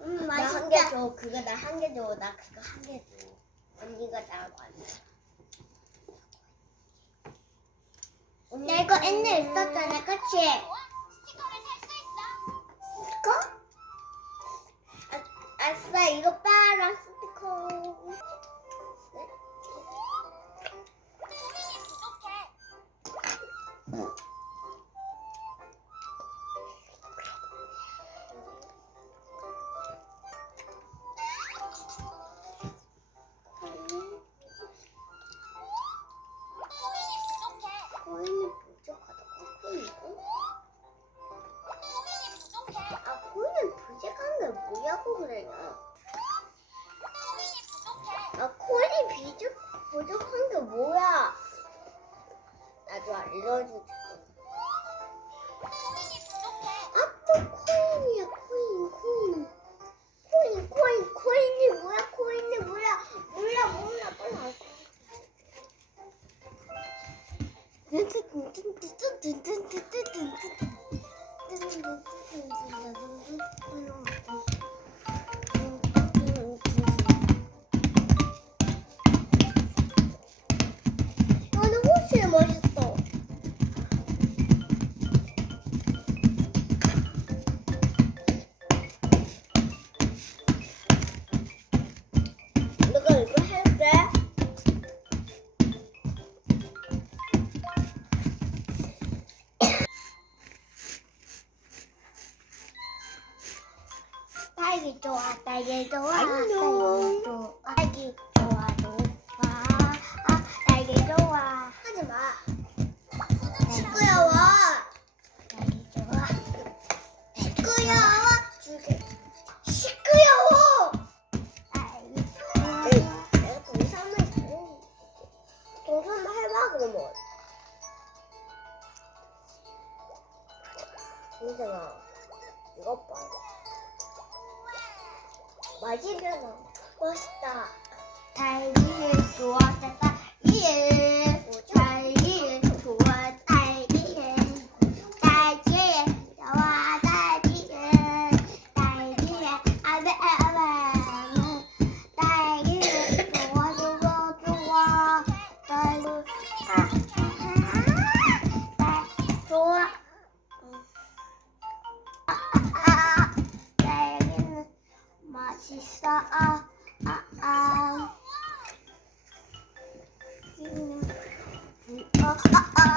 음, 나 한 개. 줘. 그거 나 한 개 줘. 나 그거 한 개 줘. 언니가 나랑 안 줘. 나 이거 옛날에 있었잖아, 그치? 스티커를 살 수 있어. 스티커? 아, 아싸 이거 빨아 스티커. 네? 고민이 부족해. 아 코인이 비족 부족한 게 뭐야? 나도 알려주지. 딸기 좋아, 딸기 좋아, 안녕. 딸기 좋아, 딸기 좋아, 좋아, 아, 딸기 좋아, 하지 마. 시끄러워. 딸기 좋아. 시끄러워. 줄게. 시끄러워. 딸기 좋아. 내가 동사만 동사만 해봐 그러면. 동생아, 이거 봐. 맛있잖아. 맛있다. 딸기를 좋아한다, 딸기를. 맛있어. 아, 아, 아. 음, 어, 아, 아.